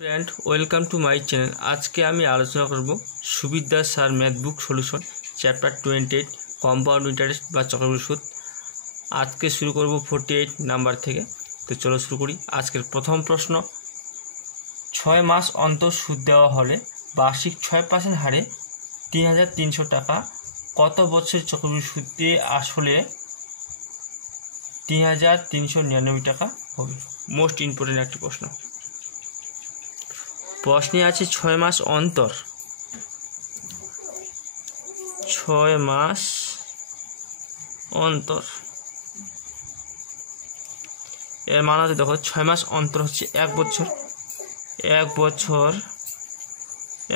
Friend welcome to my channel. आज के आमी आलोचना करब सुविद्या सार math book solution chapter 28 compound interest बा चक्रबृद्धि सूद। आज के शुरू करब 48 नम्बर थेके। तो चलो शुरू करी। आजकेर प्रथम प्रश्न, 6 मास अंतर सूद देওয়া হলে বার্ষিক 6% হারে 3300 টাকা কত বছর চক্রবৃদ্ধি सूद দিয়ে আসলে 3399 টাকা হবে। मोस्ट इम्पोर्टेंट एक प्रश्न। प्रश्ने आछे 6 मास अंतर 6 मास अंतर एर मान आछे देखो 6 मास अंतर होच्छे 1 बछर। 1 बछर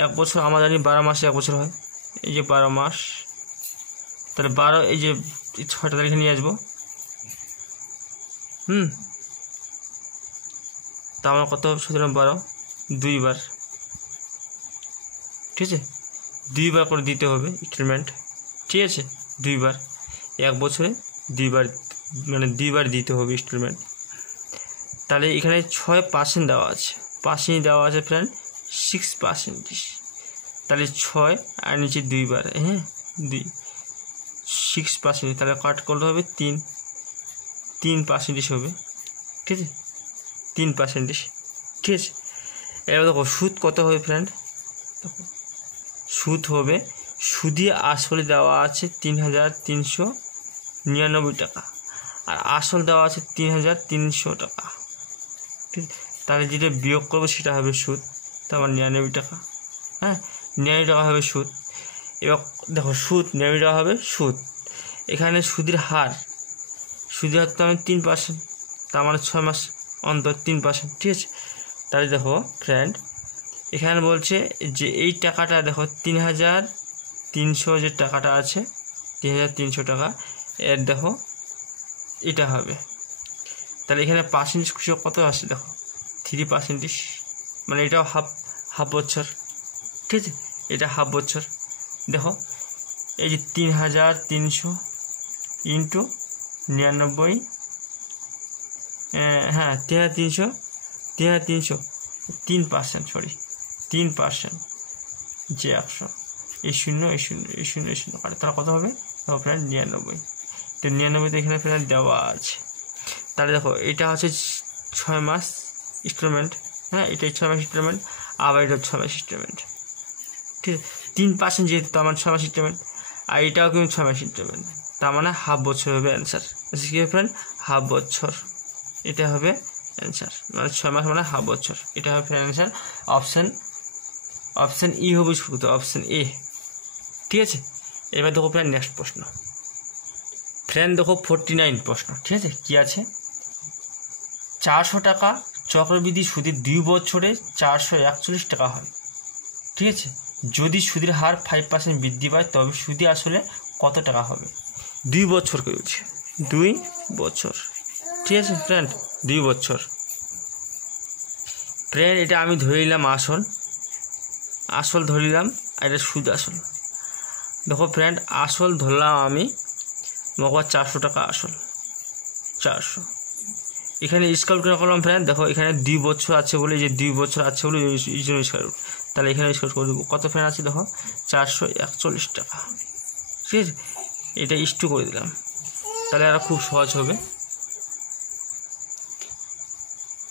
1 बछर आमरा जानी 12 मासे 1 बछर हय। এই যে 12 মাস তাহলে 12 এই যে 6টা তারিখে নিয়ে আসবো। তা আমরা কত হবে? সুতরাং 12 দুই বার, ঠিক আছে, দুইবার করে দিতে হবে ইনস্টলমেন্ট, ঠিক আছে, দুইবার এক বছরে দুইবার মানে দুইবার দিতে হবে ইনস্টলমেন্ট। তাহলে এখানে 6% দেওয়া আছে, পাশেই দেওয়া আছে ফ্রেন্ড 6%। তাহলে 6 আর নিচে দুইবার, হ্যাঁ 2 6%, তাহলে কাট করতে হবে 3% হবে, ঠিক আছে, 3%, ঠিক আছে। এবার দেখো সুদ কত হবে ফ্রেন্ড, দেখো সুদ হবে সুদে আসলে দেওয়া আছে 3399 টাকা আর আসল দেওয়া আছে 3300 টাকা, ঠিক। তাহলে যেটা বিয়োগ করবো সেটা হবে সুদ, তারপর 99 টাকা, হ্যাঁ 99 টাকা হবে সুদ। এবার দেখো সুদ 99 টাকা হবে সুদ। এখানে সুদের হার তো আমি 3%, তার মানে 6 মাস অন্তর 3%, ঠিক আছে। তাহলে দেখো ফ্রেন্ড এখানে বলছে যে এই টাকাটা দেখো 3300 যে টাকাটা আছে 3300 টাকা এর দেখো এটা হবে। তাহলে এখানে পার্সেন্টেজ কত আসছে দেখো 3%, মানে এটাও হাফ বছর, ঠিক আছে, এটা হাফ বছর। দেখো এই যে 3300 ইন্টু 99, হ্যাঁ 3300 3%, সরি 3% যে 100 এই শূন্য কাটে তাহলে কত হবে দেখো ফ্রেন্ড 99। তো 99 এখানে ফ্রেন্ড দেওয়া আছে। তাহলে দেখো এটা হচ্ছে 6 মাস ইনস্টলমেন্ট, হ্যাঁ এটাই 6 মাস ইনস্টলমেন্ট, আবার এটা 6 মাস ইনস্টলমেন্ট, ঠিক আছে। 3% যেহেতু তার মানে 6 মাস ইনস্টলমেন্ট, আর এটাও কিন্তু 6 মাস ইনস্টলমেন্ট, তার মানে হাফ বছর হবে অ্যান্সার। কি ফ্রেন্ড হাফ বছর, এটা হবে অ্যান্সার, মানে 6 মাস মানে হাফ বছর, এটা হবে অ্যান্সার। অপশন ই হবে শুধু, অপশন এ, ঠিক আছে। এবার দেখো ফ্রেন্ড নেক্সট প্রশ্ন। ফ্রেন্ড দেখো 49 প্রশ্ন, ঠিক আছে, কি আছে 400 টাকা চক্রবৃদ্ধি সুদে 2 বছরে 441 টাকা হয়, ঠিক আছে। যদি সুদের হার 5% বৃদ্ধি পায় তবে সুদে আসলে কত টাকা হবে? 2 বছর করেছে, 2 বছর, ঠিক আছে ফ্রেন্ড 2 বছর। ফ্রেন্ড এটা আমি ধরে নিলাম আসল ধরে নিলাম, আর এটা সুদ আসল। দেখো ফ্রেন্ড আসল ধরলাম আমি 400 টাকা আসল, 400। এখানে স্কোয়ার করে করলাম ফ্রেন্ড, দেখো এখানে 2 বছর আছে বলে, যে 2 বছর আছে বলে এই জন্য স্কোয়ার, তাহলে এখানে স্কোয়ার করে দেবো। কত ফ্রেন্ড আছে দেখো 441 টাকা, ঠিক আছে। এটা ইস্টু করে দিলাম, তাহলে আর খুব সহজ হবে,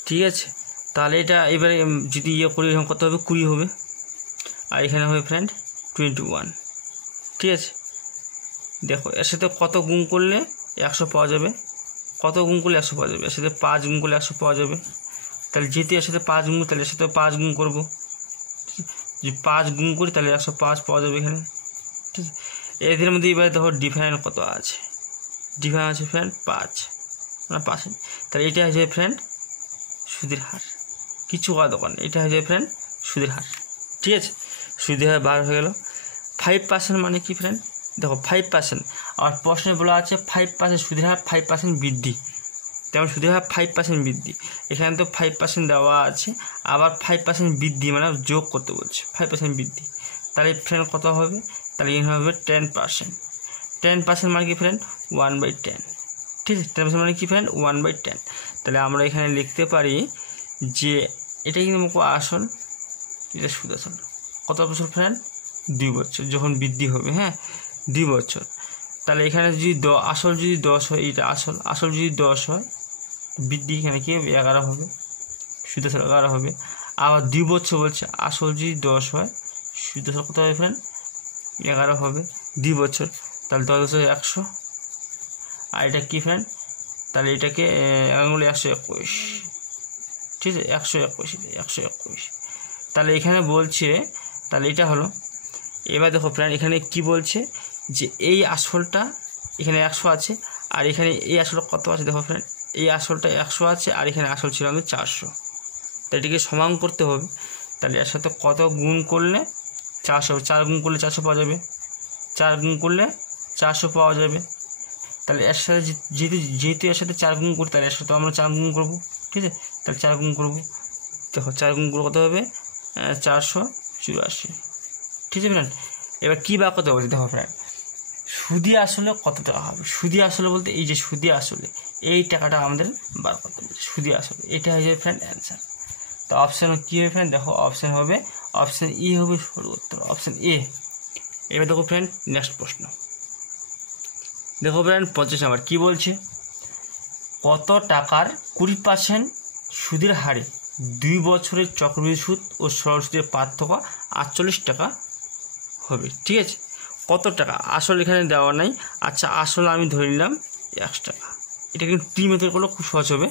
ঠিক আছে। তাহলে এটা এবারে যদি ইয়ে করি এরকম কত হবে 20 হবে, আর এখানে হবে ফ্রেন্ড 21, ঠিক আছে। দেখো এর সাথে কত গুণ করলে 100 পাওয়া যাবে, কত গুণ করলে 100 পাওয়া যাবে, এর সাথে 5 গুণ করলে 100 পাওয়া যাবে। তাহলে যেহেতু এর সাথে 5 গুণ, তাহলে এর সাথে 5 গুণ করবো, যে 5 গুণ করি তাহলে 105 পাওয়া যাবে এখানে, ঠিক আছে। এদের মধ্যে এবারে দেখো ডিফারেন্ট কত আছে, ডিফারেন্ট আছে ফ্রেন্ড 5, মানে 5। তাহলে এটা হয়ে যায় ফ্রেন্ড সুদের হার, কিছু করা দরকার নেই, এটা হয়ে যায় ফ্রেন্ড সুদের হার, ঠিক আছে। সুদের হার 12 হয়ে গেল। 5% মানে কি ফ্রেন্ড দেখো 5%, আর প্রশ্নে বলা আছে 5% সুদের হার 5% বৃদ্ধি, তেমন সুদের হার 5% বৃদ্ধি। এখানে তো 5% দেওয়া আছে, আবার 5% বৃদ্ধি মানে যোগ করতে বলছে 5% বৃদ্ধি। তাহলে ফ্রেন্ড কত হবে, তাহলে এখানে হবে 10%। 10% মানে কি ফ্রেন্ড 1/10, ঠিক আছে। 10% মানে কি ফ্রেন্ড 1/10। তাহলে আমরা এখানে লিখতে পারি যে এটা কিন্তু আসল, এটা সুদ আসল। কত বছর ফ্রেন্ড? 2 বছর, যখন বৃদ্ধি হবে, হ্যাঁ 2 বছর। তাহলে এখানে যদি আসল যদি 10 হয়, এটা আসল যদি 10 হয়, বৃদ্ধি এখানে কি হবে? 11 হবে, সুদ আসল 11 হবে। আবার 2 বছর বলছে, আসল যদি 10 হয়, সুদ আসল কত হবে ফ্রেন্ড? 11 হবে, 2 বছর। তাহলে 10 বছর 100। আর এটা কি ফ্রেন্ড? তাহলে এটাকে আঙুলে 121, ঠিক আছে, 121, 121। তাহলে এখানে বলছে, তাহলে এটা হলো। এবার দেখো ফ্রেন্ড, এখানে কি বলছে যে এই আসলটা এখানে 100 আছে, আর এখানে এই আসলটা কত আছে? দেখো ফ্রেন্ড, এই আসলটা 100 আছে, আর এখানে আসল ছিল আমাদের 400। তাই এটাকে সমান করতে হবে। তাহলে এর সাথে কত গুণ করলে 400? 4 গুণ করলে 400 পাওয়া যাবে, 4 গুণ করলে 400 পাওয়া যাবে। তাহলে এর সাথে যেহেতু এর সাথে 4 গুণ করি, তাহলে এর সাথে আমরা 4 গুণ করবো, ঠিক আছে। তাহলে 4 গুণ করবো, দেখো 4 গুণ করে কত হবে? 484, ঠিক আছে ফ্রেন্ড। এবার কী বার করতে হবে? দেখো ফ্রেন্ড, সুদি আসলে কত টাকা হবে? সুদি আসলে বলতে এই যে সুদি আসলে এই টাকাটা আমাদের বার করতে হবে, সুদি আসলে। এটা হয়ে যাবে ফ্রেন্ড অ্যান্সার। তো অপশান কী হবে ফ্রেন্ড? দেখো অপশান হবে, অপশান ই হবে সঠিক উত্তর, অপশান এ। এবার দেখো ফ্রেন্ড নেক্সট প্রশ্ন, দেখো ফ্রেন্ড 50 নাম্বার কী বলছে? কত টাকার 20% সুদের হারে 2 বছরের চক্রবৃদ্ধি সুদ ও সরল সুদের পার্থক্য 48 টাকা হবে, ঠিক আছে। কত টাকা? আসল এখানে দেওয়া নাই। আচ্ছা, আসল আমি ধরে নিলাম 1 টাকা। এটা কিন্তু টি মেথড করলে খুব সহজ হবে।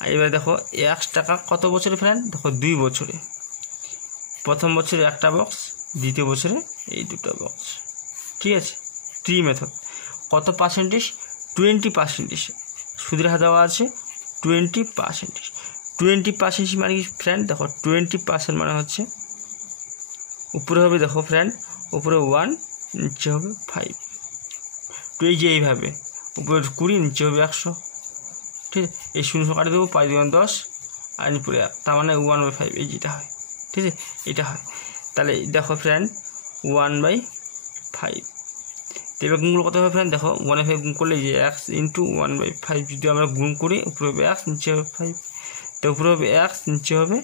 আর এবার দেখো 1 টাকা কত বছরে ফ্রেন্ড? দেখো 2 বছরে। প্রথম বছরে একটা বক্স, দ্বিতীয় বছরে এই 2টা বক্স, ঠিক আছে। টি মেথড। কত পার্সেন্টেজ? 20%। সুদের হার দেওয়া আছে 20%। 20% মানে কি ফ্রেন্ড? দেখো 20% মানে হচ্ছে উপরে হবে, দেখো ফ্রেন্ড উপরে 1, নিচে হবে 5। তো এই যে এইভাবে উপরে 20, নিচে হবে 100, ঠিক আছে। এই 0 কাটে দেবো, 5 2 10, আর উপরে 1, তার মানে 1/5, এই যেটা হয়, ঠিক আছে, এটা হয়। তাহলে দেখো ফ্রেন্ড 1/5। তো এবার গুণগুলো কত হবে ফ্রেন্ড? দেখো 1/5 গুণ করলে এই যে x ইন্টু 1/5 যদি আমরা গুণ করি, উপরে হবে x, নিচে হবে 5। তো উপরে হবে x, নিচে হবে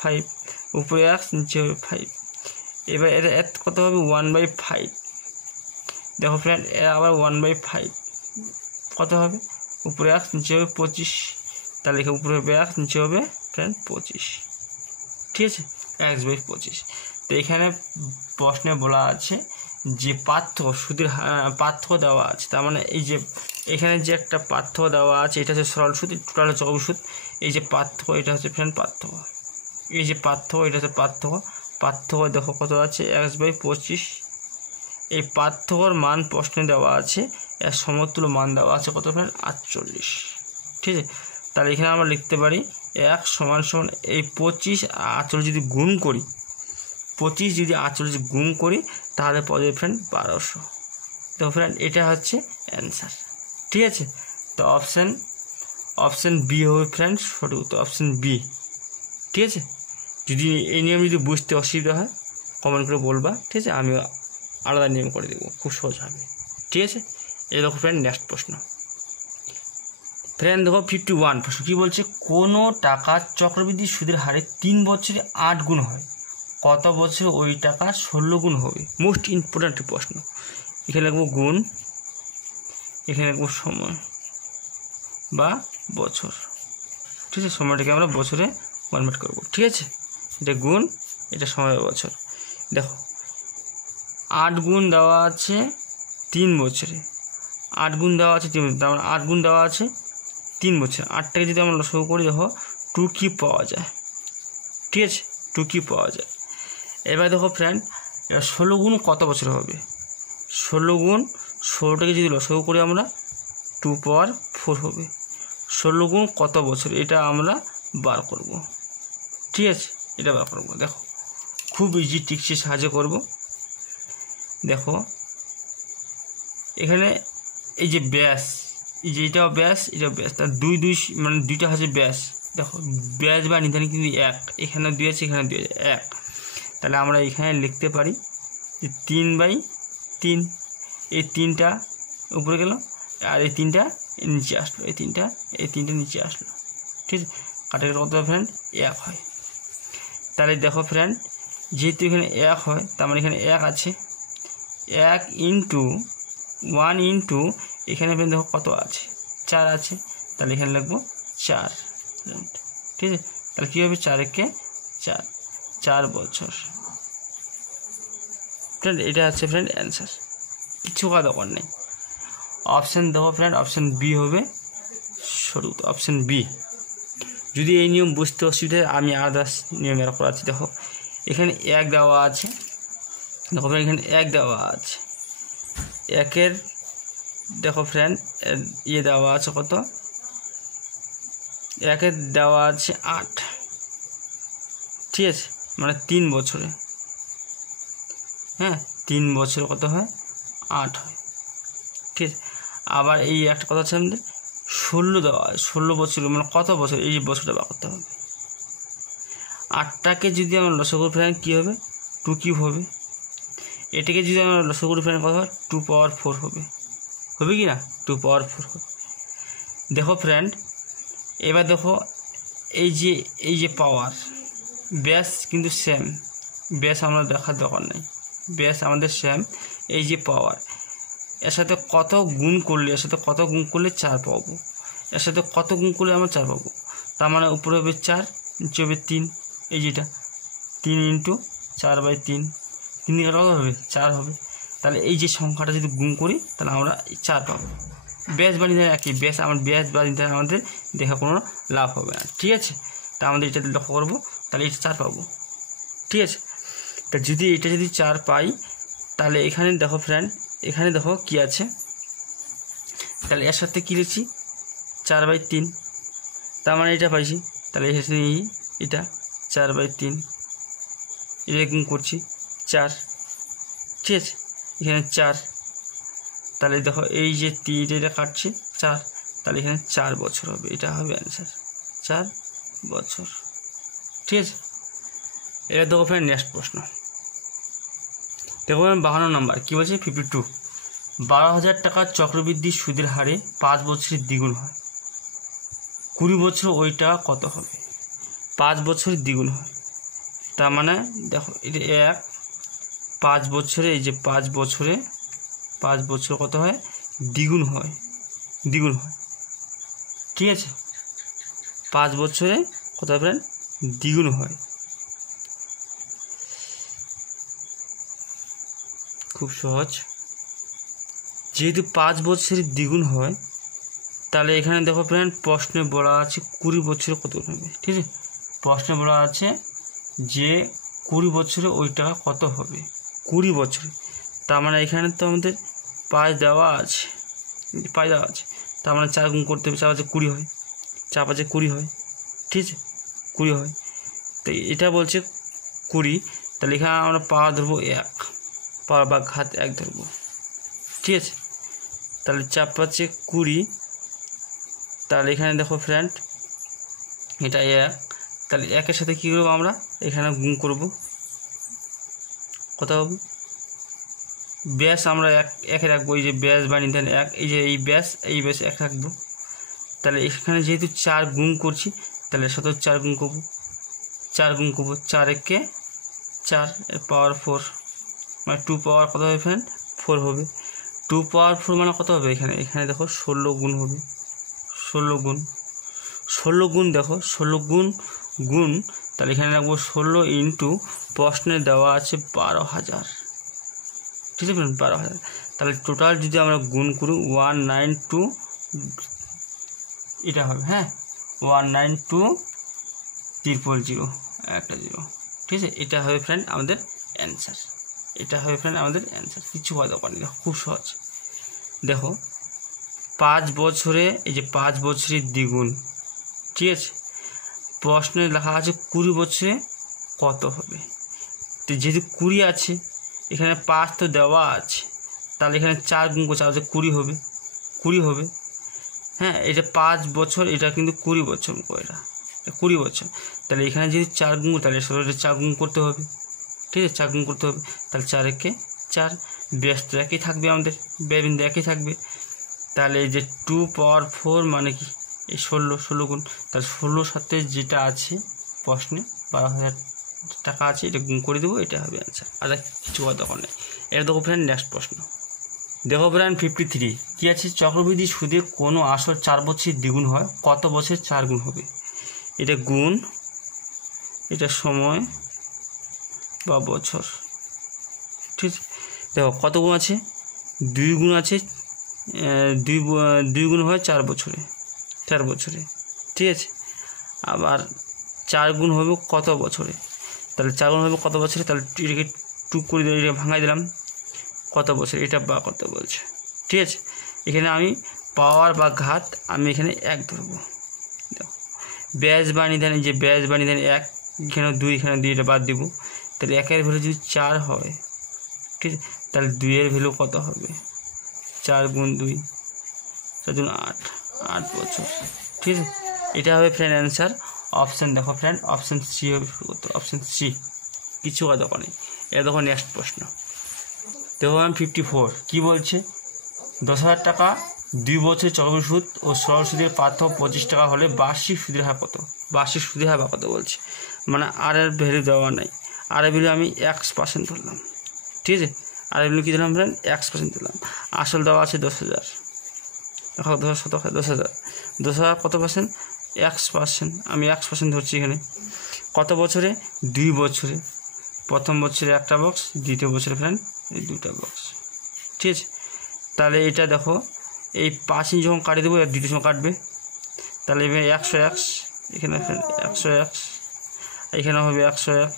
5, উপরে x, নিচে হবে 5। এবার এটা কত হবে? 1/5। দেখো ফ্রেন্ড আবার 1/5 কত হবে? উপরে x, নিচে হবে 25। তাহলে এখানে উপরে হবে x, নিচে হবে ফ্রেন্ড 25, ঠিক আছে, x/25। তো এখানে প্রশ্নে বলা আছে যে পার্থক্য, সুদের পার্থক্য দেওয়া আছে। তার মানে এই যে এখানে যে একটা পার্থক্য দেওয়া আছে, এটা হচ্ছে সরল সুদ, টোটাল হচ্ছে চক্রবৃদ্ধি সুদ। এই যে পার্থক্য, এটা হচ্ছে ফ্রেন্ড পার্থক্য। এই যে পার্থক্য, এটা হচ্ছে পার্থক্য দেখো কত আছে? x/25। এই পার্থক্যর মান প্রশ্নে দেওয়া আছে, এর সমতুল্য মান দেওয়া আছে কত ফ্রেন্ড? 48, ঠিক আছে। তাহলে এখানে আমরা লিখতে পারি 1 = এই 25 আর 48 যদি গুণ করি, 25 যদি 48 গুণ করি, তাহলে পাওয়া যাবে ফ্রেন্ড 1200। তো ফ্রেন্ড এটা হচ্ছে অ্যান্সার, ঠিক আছে। তো অপশান বি হবে ফ্রেন্ড সঠিক উত্তর, অপশান বি, ঠিক আছে। যদি এই নিয়ম যদি বুঝতে অসুবিধা হয় কমেন্ট করে বলবা, ঠিক আছে, আমি আলাদা নিয়ম করে দেবো, খুব সহজ হবে, ঠিক আছে। এই দেখো ফ্রেন্ড নেক্সট প্রশ্ন, ফ্রেন্ড দেখো 51 প্রশ্ন কী বলছে? কোনো টাকার চক্রবৃদ্ধি সুদের হারে 3 বছরে 8 গুণ হয়, কত বছরে ওই টাকার 16 গুণ হবে? মোস্ট ইম্পর্ট্যান্ট প্রশ্ন। এখানে লিখবো গুণ, এখানে লিখবো সময় বা বছর, ঠিক আছে। সময়টাকে আমরা বছরে কনভার্ট করবো, ঠিক আছে। এটা গুণ, এটা সময় বা বছর। দেখো 8 গুণ দেওয়া আছে 3 বছরে, 8 গুণ দেওয়া আছে 3 বছরে, তার মানে 8 গুণ দেওয়া আছে 3 বছর। 8টাকে যদি আমরা লসাগু করি, দেখো 2 কিউব পাওয়া যায়, ঠিক আছে, 2 কিউব পাওয়া যায়। এবার দেখো ফ্রেন্ড 16 গুণ কত বছর হবে? 16 গুণ 16টাকে যদি লসাগু করি আমরা, 2 পাওয়ার 4 হবে। 16 গুণ কত বছর? এটা আমরা বার করব, ঠিক আছে, এটা বার করব। দেখো খুব ইজি ট্রিক্সের সাহায্য করব। দেখো এখানে এই যে ব্যাস, এই যে এটাও ব্যাস, এটাও ব্যাস, তার 2 2 মানে 2টা হচ্ছে ব্যাস। দেখো ব্যাস বা নির্ধারণ কিন্তু 1, এখানে 2 আছে, এখানে 2 আছে, 1। তাহলে আমরা এখানে লিখতে পারি যে 3/3। এই 3টা উপরে গেল, আর এই 3টা নিচে আসলো, এই 3টা নিচে আসলো, ঠিক আছে। কাটার কত ফ্রেন্ড? 1 হয়। তাহলে দেখো ফ্রেন্ড, যেহেতু এখানে 1 হয় তার মানে এখানে 1 আছে, 1 ইন্টু 1 ইন্টু এখানে দেখো কত আছে, 4 আছে, তাহলে এখানে লিখবো 4। ঠিক আছে, তাহলে কী হবে, 4 একে 4, 4 বছর। ফ্রেন্ড এটা আছে ফ্রেন্ড অ্যান্সার, কিছু কথা দরকার নেই। অপশান দেখো ফ্রেন্ড, অপশান বি হবে সরু, অপশান বি। যদি এই নিয়ম বুঝতে অসুবিধা আমি আদার্স নিয়ম এর করাচ্ছি। দেখো এখানে 1 দেওয়া আছে, দেখো ফ্রেন্ড এখানে 1 দেওয়া আছে, 1-এর দেখো ফ্রেন্ড দেওয়া আছে কত, 1-এর দেওয়া আছে 8। ঠিক আছে, মানে 3 বছরে, হ্যাঁ 3 বছরে কত হয়, 8 হয়। ঠিক আছে, আবার এই একটা কথা আছে আমাদের 16 দেওয়া হয়, 16 বছর মানে কত বছর, এই বছরটা বার করতে হবে। 8টাকে যদি আমরা লসাগু ফ্রেন্ড কী হবে, 2 কিউব হবে। এটাকে যদি আমরা লসাগু ফ্রেন্ড কত হয়, 2 পাওয়ার 4 হবে, হবে কি না, 2 পাওয়ার 4 হবে। দেখো ফ্রেন্ড এবার দেখো এই যে পাওয়ার, ব্যাস কিন্তু সেম, ব্যাস আমরা দেখার দরকার নেই, ব্যাস আমাদের সেম। এই যে পাওয়ার, এর সাথে কত গুণ করলে, এর সাথে কত গুণ করলে 4 পাবো, এর সাথে কত গুণ করলে আমরা 4 পাবো, তার মানে উপরে হবে 4, নিচে হবে 3। এই যেটা 3 ইন্টু 4/3, 3 দিকে কত হবে, 4 হবে। তাহলে এই যে সংখ্যাটা যদি গুণ করি তাহলে আমরা 4 পাবো। ব্যাস বা নির্ধারণ একই, ব্যাস আমার ব্যাস বা নির্ধারণ আমাদের দেখা কোনো লাভ হবে না। ঠিক আছে, তা আমাদের এটা লক্ষ্য করবো, তাহলে এটা 4 পাবো। ঠিক আছে, তা যদি এটা যদি 4 পাই, তাহলে এখানে দেখো ফ্রেন্ড, এখানে দেখো কি আছে, তাহলে এর সাথে কী লিখছি, 4/3, তার মানে এটা পাইছি। তাহলে এটা 4/3, এটা গুণ করছি 4। ঠিক আছে, এখানে 4, তাহলে দেখো এই যে 3 এটা কাটছে 4, তাহলে এখানে 4 বছর হবে, এটা হবে অ্যান্সার, 4 বছর। ঠিক আছে, এটা দেখো ফ্রেন্ড নেক্সট প্রশ্ন। দেখো 52 নম্বর কী বলছে, 52, 12,000 টাকার চক্রবৃদ্ধি সুদের হারে 5 বছরের দ্বিগুণ হয়, 20 বছর ওই টাকা কত হবে। 5 বছরের দ্বিগুণ হয়, তার মানে দেখো এটা 5 বছরে, এই যে 5 বছর কত হয়, দ্বিগুণ হয়, দ্বিগুণ হয়। ঠিক আছে, 5 বছরে কত হবে, দ্বিগুণ হয়। খুব সহজ, যেহেতু 5 বছরের দ্বিগুণ হয়, তাহলে এখানে দেখো ফ্রেন্ড প্রশ্নে বলা আছে 20 বছরে কত হবে। ঠিক আছে, প্রশ্নে বলা আছে যে 20 বছরে ওই টাকা কত হবে, 20 বছরে, তার মানে এখানে তো আমাদের 5 দেওয়া আছে, 5 দেওয়া আছে, তার মানে 4 গুণ করতে হবে, 4 আছে 20 হয়, 4 5 20 হয়। ঠিক আছে, 20 হয়, তো এটা বলছে 20, তাহলে এখানে আমরা পাওয়ার ধরবো 1, পাওয়ার বা ঘাত 1 ধরবো। ঠিক আছে, তাহলে 4 5 20, তাহলে এখানে দেখো ফ্রেন্ড এটা 1, তাহলে 1-এর সাথে কী করবো, আমরা এখানে গুণ করব, কত হবে, ব্যাস আমরা 1 রাখবো, এই যে ব্যাস বা নির্ধারণ 1, এই যে এই ব্যাস 1 রাখবো। তাহলে এখানে যেহেতু 4 গুণ করছি, তাহলে এর সাথে 4 গুণ করবো, 4 গুণ করবো, 4 একে 4, এর পাওয়ার 4, মানে 2 পাওয়ার কত হবে ফ্রেন্ড, 4 হবে। 2 পাওয়ার 4 মানে কত হবে, এখানে দেখো 16 গুণ হবে, 16 গুণ, দেখো 16 গুণ, তাহলে এখানে রাখবো 16 ইন্টু প্রশ্নে দেওয়া আছে 12,000। ঠিক আছে ফ্রেন্ড, 12,000, তাহলে টোটাল যদি আমরা গুণ করি 192, এটা হবে, হ্যাঁ 192,000, একটা 0। ঠিক আছে, এটা হবে ফ্রেন্ড আমাদের অ্যান্সার, এটা হবে ফ্রেন্ড আমাদের অ্যান্সার, কিছু কথা দরকার নেই, খুব সহজ। দেখো 5 বছরে, এই যে 5 বছরের দ্বিগুণ। ঠিক আছে, প্রশ্নে লেখা আছে 20 বছরে কত হবে, তো যেহেতু 20 আছে, এখানে 5 তো দেওয়া আছে, তাহলে এখানে 4 গুণ করে 4 আছে 20 হবে, 20 হবে। হ্যাঁ, এটা 5 বছর, এটা কিন্তু 20 বছর, এটা 20 বছর, তাহলে এখানে যদি 4 গুণ, তাহলে এটা 4 গুণ করতে হবে। ঠিক আছে, 4 গুণ করতে হবে, তাহলে 4 একে 4, ব্যাস তো একই থাকবে, আমাদের ব্যয়বিন্দু একই থাকবে। তাহলে এই যে 2 পাওয়ার 4 মানে কি, এই 16 গুণ, তাহলে 16 সাথে যেটা আছে প্রশ্নে 12,000 টাকা আছে, এটা গুণ করে দেবো, এটা হবে অ্যান্সার। আর কিছু করার দরকার নেই। এটা দেখো ফ্রেন্ড নেক্সট প্রশ্ন। দেখো ফ্রেন্ড 53 কী আছে, চক্রবৃদ্ধি সুদে কোনো আসল 4 বছর দ্বিগুণ হয়, কত বছর 4 গুণ হবে? এটা গুণ, এটা সময় বা বছর, ঠিক আছে। দেখো কত গুণ আছে, 2 গুণ আছে, 2 গুণ হয় 4 বছরে, 4 বছরে, ঠিক আছে। আবার 4 গুণ হবে কত বছরে? তাহলে 4 গুণ হবে কত বছরে, তাহলে এটাকে 2 করে দিলাম, এটা ভাঙাই দিলাম, কত বছর, এটা বা কত বলছে, ঠিক আছে। এখানে আমি পাওয়ার বা ঘাত আমি এখানে 1 ধরবো। দেখো ব্যাস বা নিধান, যে ব্যাস বা নিধান 1, এখানে 2, এখানে 2, এটা বাদ দিব। তাহলে 1 এর ভ্যালু যদি 4 হয়, ঠিক আছে, তাহলে 2 এর ভ্যালু কত হবে? 4 গুণ 2, 4 গুণ 8, 8 বছর, ঠিক আছে। এটা হবে ফ্রেন্ড অ্যান্সার। অপশান দেখো ফ্রেন্ড, অপশান সি হবে উত্তর, অপশান সি, কিছু কথা দরকার নেই। এটা দেখো নেক্সট প্রশ্ন। দেখো 54 কী বলছে, 10,000 টাকা 2 বছর চক্রবৃদ্ধি সুদ ও সরল সুদের পার্থক্য 25 টাকা হলে বার্ষিক সুদের হার কত? বার্ষিক সুদের হার বা কত বলছে, মানে আর এর ভ্যালু দেওয়া নাই, আর এর ভ্যালু আমি 1% ধরলাম, ঠিক আছে। আর এর ভ্যালু কী দিলাম ফ্রেন্ড? 1% দিলাম। আসল দেওয়া আছে 10,000, দেখো 10,000, 10,000 কত পার্সেন্ট? 1%, আমি 1% ধরছি এখানে। কত বছরে? 2 বছরে, প্রথম বছরে 1টা বক্স, দ্বিতীয় বছরে ফ্রেন্ড এই 2টা বক্স, ঠিক আছে। তাহলে এটা দেখো এই 5 যখন কাটিয়ে দেবো, 2 সময় কাটবে, তাহলে এখানে 100x, এখানে 100x, এখানে হবে 100x,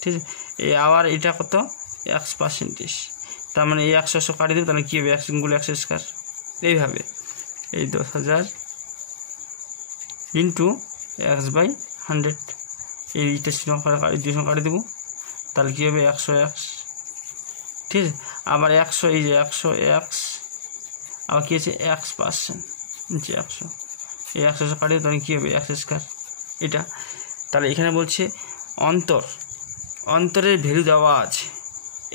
ঠিক আছে। এই আবার এটা কত? x%, তার মানে এই 100 কাটিয়ে দেবো, তাহলে কী হবে? 1 গুণ x², এইভাবে এই 10,000 ইন্টু x/100, এইটা সংখ্যা 2 সংখ্যা কাটিয়ে দেবো, তাহলে কী হবে? 100x, ঠিক আছে। আবার 100, এই যে 100x, আবার কী আছে? x%, নিচে 100, এই 100 কাটিয়ে তাহলে কী হবে? x², এটা। তাহলে এখানে বলছে অন্তরের ভ্যালু দেওয়া আছে,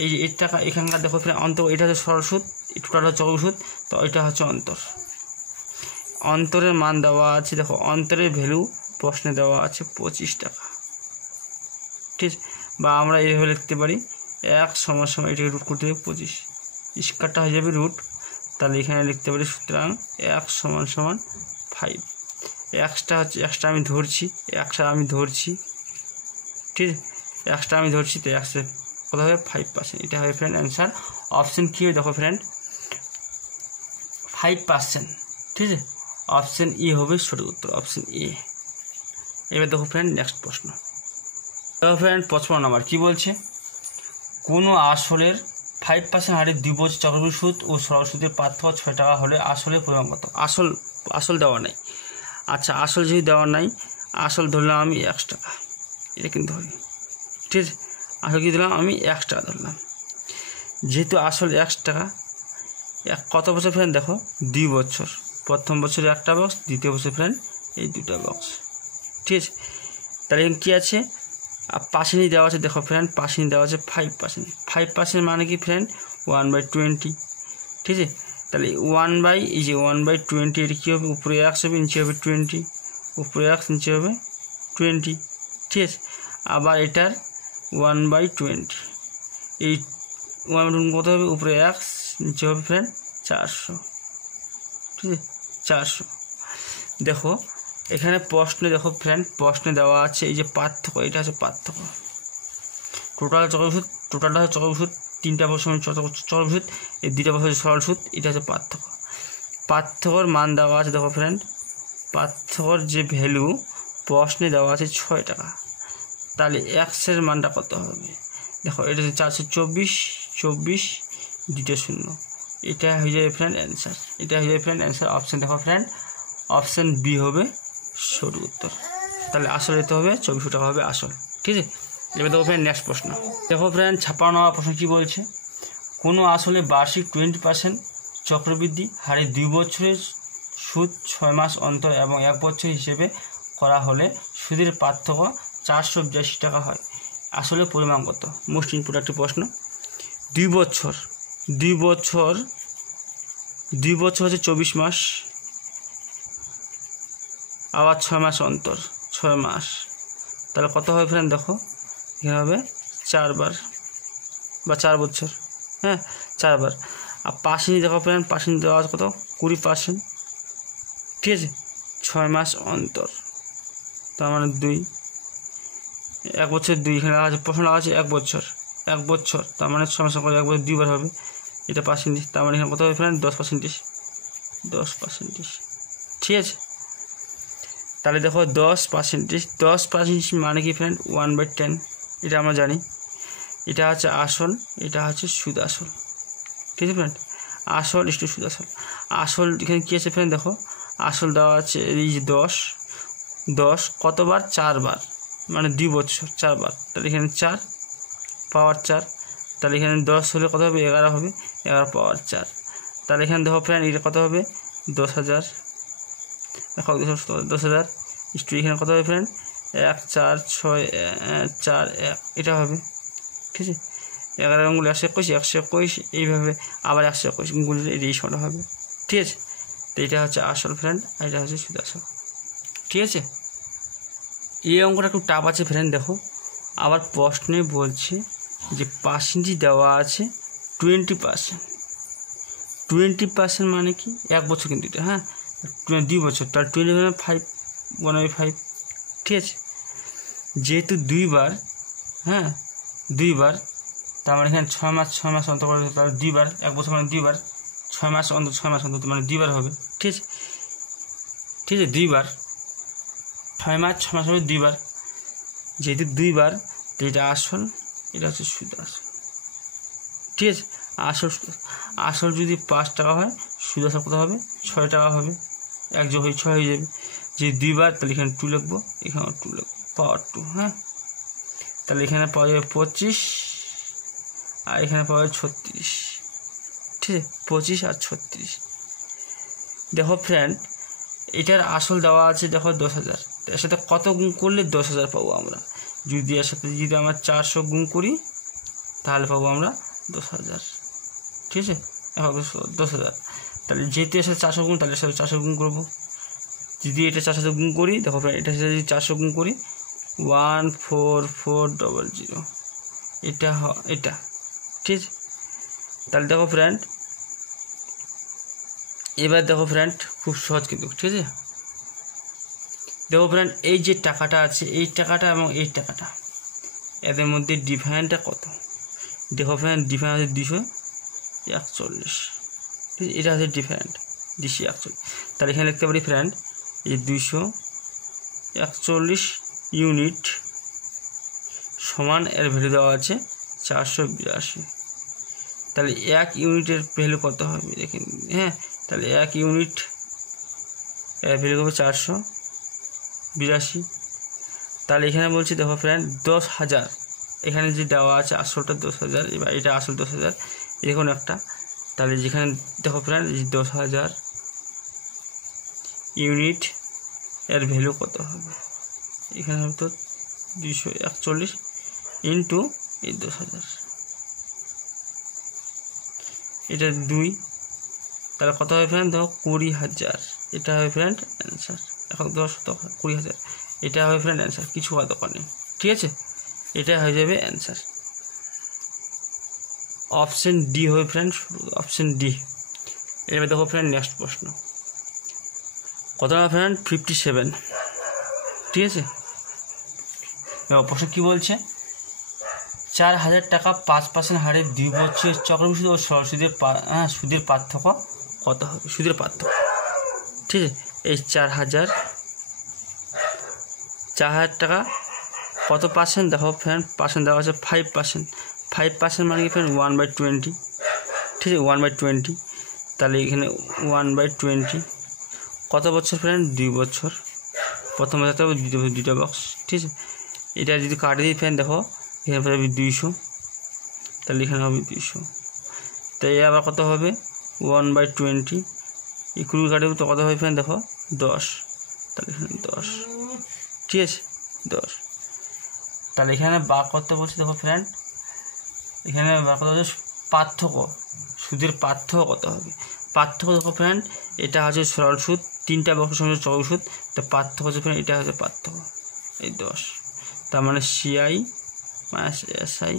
এই যে 8 টাকা এখানকার দেখো ফ্রেন্ড অন্তর, এটা হচ্ছে সরল সুদ, টোটাল হচ্ছে চক্রবৃদ্ধি সুদ, তো এটা হচ্ছে অন্তরের মান দেওয়া আছে। দেখো অন্তরের ভ্যালু প্রশ্নে দেওয়া আছে 25 টাকা, ঠিক আছে। বা আমরা এইভাবে লিখতে পারি 1 = এটাকে রুট করতে হবে 25, স্কয়ারটা হয়ে যাবে রুট, তাহলে এখানে লিখতে পারি সুতরাং 1 = 5। এক্সটা হচ্ছে, এক্সটা আমি ধরছি, ঠিক আছে, এক্সটা আমি ধরছি, তো এক্সের কত হবে? 5%, এটা হবে ফ্রেন্ড অ্যান্সার। অপশান কী হবে দেখো ফ্রেন্ড? 5%, ঠিক আছে। অপশান ই হবে সঠিক উত্তর, অপশান এ। এবার দেখো ফ্রেন্ড নেক্সট প্রশ্ন। দেখো ফ্রেন্ড 55 নম্বর কী বলছে, কোনো আসলের 5% হারে 2 বছর চক্রবৃদ্ধি সুদ ও সরল সুদের পার্থক্য 6 টাকা হলে আসলের পরিমাণ কত? আসল দেওয়া নাই। আচ্ছা আসল যদি দেওয়া নাই, আসল ধরলাম আমি 1 টাকা, এটা কিন্তু ধরি, ঠিক আছে। আসল কী দিলাম? আমি 1 টাকা ধরলাম। যেহেতু আসল 1 টাকা, কত বছর ফ্রেন্ড? দেখো 2 বছর, প্রথম বছরে 1টা বক্স, দ্বিতীয় বছর ফ্রেন্ড এই 2টা বক্স, ঠিক আছে। তাহলে এখানে কী আছে? পার্সেন্টেজ দেওয়া আছে, দেখো ফ্রেন্ড পার্সেন্টেজ দেওয়া আছে 5%। 5% মানে কি ফ্রেন্ড? 1/20, ঠিক আছে। তাহলে 1/20, এটা কী হবে? উপরে 1 হবে, নিচে হবে 20, উপরে 1 নিচে হবে 20, ঠিক আছে। আবার এটার 1/20, এই 1/20 কত হবে? উপরে 1, নিচে হবে ফ্রেন্ড 400, ঠিক আছে, 400। দেখো এখানে প্রশ্নে দেখো ফ্রেন্ড, প্রশ্নে দেওয়া আছে এই যে পার্থক্য, এটা হচ্ছে পার্থক্য। টোটালটা হচ্ছে চক্রবৃদ্ধি সুদ, 3টা বছর চক্রবৃদ্ধি সুদ, এই 2টা বছর সরল সুদ, এটা হচ্ছে পার্থক্য। পার্থক্যর মান দেওয়া আছে, দেখো ফ্রেন্ড পার্থক্যর যে ভ্যালু প্রশ্নে দেওয়া আছে 6 টাকা, তাহলে এক্সের মানটা কত হবে? দেখো এটা হচ্ছে 424, 2টা 0, এটা হয়ে যাবে ফ্রেন্ড অ্যান্সার, অপশান দেখো ফ্রেন্ড, অপশান বি হবে সঠিক উত্তর। তাহলে আসল এটা হবে 2400 টাকা হবে আসল, ঠিক আছে। এবার দেখো ফ্রেন্ড নেক্সট প্রশ্ন। দেখো ফ্রেন্ড 56 নম্বর প্রশ্ন কী বলছে, কোনো আসলে বার্ষিক 20% চক্রবৃদ্ধি হারে 2 বছরের সুদ 6 মাস অন্তর এবং 1 বছর হিসেবে করা হলে সুদের পার্থক্য 482 টাকা হয়, আসলে পরিমাণ কত? মোস্ট ইম্পর্টেন্ট একটি প্রশ্ন। 2 বছর হচ্ছে 24 মাস, আবার 6 মাস অন্তর, 6 মাস, তাহলে কত হবে ফ্রেন্ড? দেখো এখানে হবে 4 বার বা 4 বছর, হ্যাঁ 4 বার। আর পার্সেন্টেজ দেখো ফ্রেন্ড, পার্সেন্টেজ দেওয়া আছে কত 20%, ঠিক আছে 6 মাস অন্তর, তার মানে 2, 1 বছর 2, এখানে আছে প্রশ্ন লাগা আছে 1 বছর, 1 বছর তার মানে 6 মাস করে 1 বছর 2 বার হবে, এটা পার্সেন্টেজ, তার মানে এখানে কত হবে ফ্রেন্ড 10%, 10%, ঠিক আছে। তাহলে দেখো 10% মানে কি ফ্রেন্ড 1/10, এটা আমরা জানি, এটা হচ্ছে আসল, এটা হচ্ছে সুদ আসল, ঠিক আছে ফ্রেন্ড, আসল ইস্টু সুদ আসল। আসল এখানে কী আছে ফ্রেন্ড, দেখো আসল দেওয়া আছে এই যে 10 কতবার 4 বার, মানে 2 বছর 4 বার, তাহলে এখানে 4 পাওয়ার 4, তাহলে এখানে 10 হলে কত হবে 11 হবে, 11 পাওয়ার 4, তাহলে এখানে দেখো ফ্রেন্ড এটা কত হবে 10,000, দেখো 10,000 ইস্টু এখানে কত হবে ফ্রেন্ড 1 4 6 4 1, এটা হবে, ঠিক আছে 11 গুণ 121, এইভাবে আবার 121 গুণ এই সময়টা হবে, ঠিক আছে। তো এটা হচ্ছে আসল ফ্রেন্ড, আর এটা হচ্ছে সুদ আসল, ঠিক আছে। এই অঙ্কটা একটু টাফ আছে ফ্রেন্ড, দেখো আবার প্রশ্নে বলছে যে পার্সেন্টেজ দেওয়া আছে 20%, 20% মানে কি 1 বছর কিন্তু এটা, হ্যাঁ 2 বছর, তাহলে 25 1/5, ঠিক আছে। যেহেতু 2 বার, হ্যাঁ 2 বার, তার মানে এখানে 6 মাস অন্তর করে, তাহলে 2 বার, 1 বছর মানে 2 বার, 6 মাস অন্তর মানে 2 বার হবে, ঠিক আছে, ঠিক আছে 2 বার, 6 মাস হবে 2 বার, যেহেতু 2 বার তো এটা আসল, এটা হচ্ছে সুদ আসল, ঠিক আছে। আসল যদি 5 টাকা হয়, সুদ আসল কত হবে 6 টাকা হবে, 1 যোগ 6 হয়ে যাবে, যে 2 বার তাহলে এখানে 2 লিখবো, এখানে 2 লিখবো, পাওয়ার 2, হ্যাঁ তাহলে এখানে পাওয়া যাবে 25, আর এখানে পাওয়া যাবে 36, ঠিক আছে 25 আর 36। দেখো ফ্রেন্ড এটার আসল দেওয়া আছে দেখো 10,000, এর সাথে কত গুণ করলে 10,000 পাবো আমরা, যদি এর সাথে যদি আমরা 400 গুণ করি তাহলে পাবো আমরা 10,000, ঠিক আছে 10,000, তাহলে যেহেতু এর সাথে 400 গুণ, তাহলে এর সাথে 400 গুণ করবো, যদি এটা 400 গুণ করি, দেখো ফ্রেন্ড এটার সাথে যদি 400 গুণ করি 14400, এটা ঠিক আছে। তাহলে দেখো ফ্রেন্ড, এবার দেখো ফ্রেন্ড খুব সহজ কিন্তু, ঠিক আছে। দেখো ফ্রেন্ড এই যে টাকাটা আছে, এই টাকাটা এবং এই টাকাটা, এদের মধ্যে ডিফারেন্সটা কত, দেখো ফ্রেন্ড ডিফারেন্স আছে 241, ঠিক আছে, এটা আছে ডিফারেন্ট 241, তাহলে এখানে লিখতে পারি ফ্রেন্ড এই 241 ইউনিট সমান এর ভ্যালু দেওয়া আছে 482, তাহলে 1 ইউনিটের ভ্যালু কত হবে দেখেন, হ্যাঁ তাহলে 1 ইউনিট এর ভ্যালু হবে 482, তাহলে এখানে বলছি দেখো ফ্রেন্ড 10,000, এখানে যে দেওয়া আছে আসলটা 10,000, এবার এটা আসল 10,000, দেখুন একটা, তাহলে যেখানে দেখো ফ্রেন্ড 10,000 ইউনিট এর ভ্যালু কত হবে, এখানে হবে তো 241 ইন্টু এই 10,000, এটা 2, তাহলে কত হবে ফ্রেন্ড দেখো 20,000, এটা হবে ফ্রেন্ড অ্যান্সার, এখন 10 20,000, এটা হবে ফ্রেন্ড অ্যান্সার, কিছু আর দরকার নেই, ঠিক আছে, এটা হয়ে যাবে অ্যান্সার, অপশন ডি হবে ফ্রেন্ড, অপশন ডি। এবার দেখো ফ্রেন্ড নেক্সট প্রশ্ন, কত না ফ্রেন্ড 57, ঠিক আছে। এবার প্রশ্ন কী বলছে, 4,000 টাকা 5% হারে 2 বছর চক্রবৃদ্ধি ও সুদের পার্থক্য কত হবে, সুদের পার্থক্য, ঠিক আছে। এই 4,000 টাকা কত পার্সেন্ট, দেখো ফ্রেন্ড পার্সেন্ট দেওয়া আছে 5%, 5% মানে কি ফ্রেন্ড 1/20, ঠিক আছে 1/20, তাহলে এখানে 1/20 কত বছর ফ্রেন্ড 2 বছর, প্রথমে থাকতে হবে 2টা বক্স, ঠিক আছে। এটা যদি কাটে দিই ফ্রেন্ড দেখো এখানে হবে 200, তাহলে এখানে হবে 200, তাই আবার কত হবে 1/20, 20 কাটে তো কত হবে ফ্রেন্ড দেখো 10, তাহলে এখানে 10, ঠিক আছে 10, তাহলে এখানে বার করতে বলছি দেখো ফ্রেন্ড, এখানে বার করতে হচ্ছে পার্থক্য, সুদের পার্থক্য কত হবে, পার্থক্য দেখো ফ্রেন্ড এটা হচ্ছে সরল সুদ, 3টা বক্সের সঙ্গে চক্র সুদ, তো পার্থক্য হচ্ছে ফ্রেন্ড এটা হচ্ছে পার্থক্য এই 10, তার মানে CI মাইনাস SI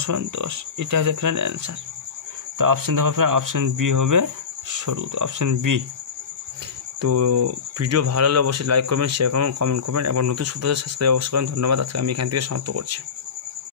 সমান 10, এটা হচ্ছে ফ্রেন্ড অ্যান্সার। তো অপশন দেখো ফ্রেন্ড, অপশন বি হবে সরু, তো অপশন বি। তো ভিডিও ভালো লাগলে অবশ্যই লাইক করবেন, শেয়ার করবেন, কমেন্ট করবেন এবং নতুন সদস্য সাবস্ক্রাইব অবশ্যই করবেন। ধন্যবাদ, আজকে আমি এখান থেকে সমাপ্ত করছি।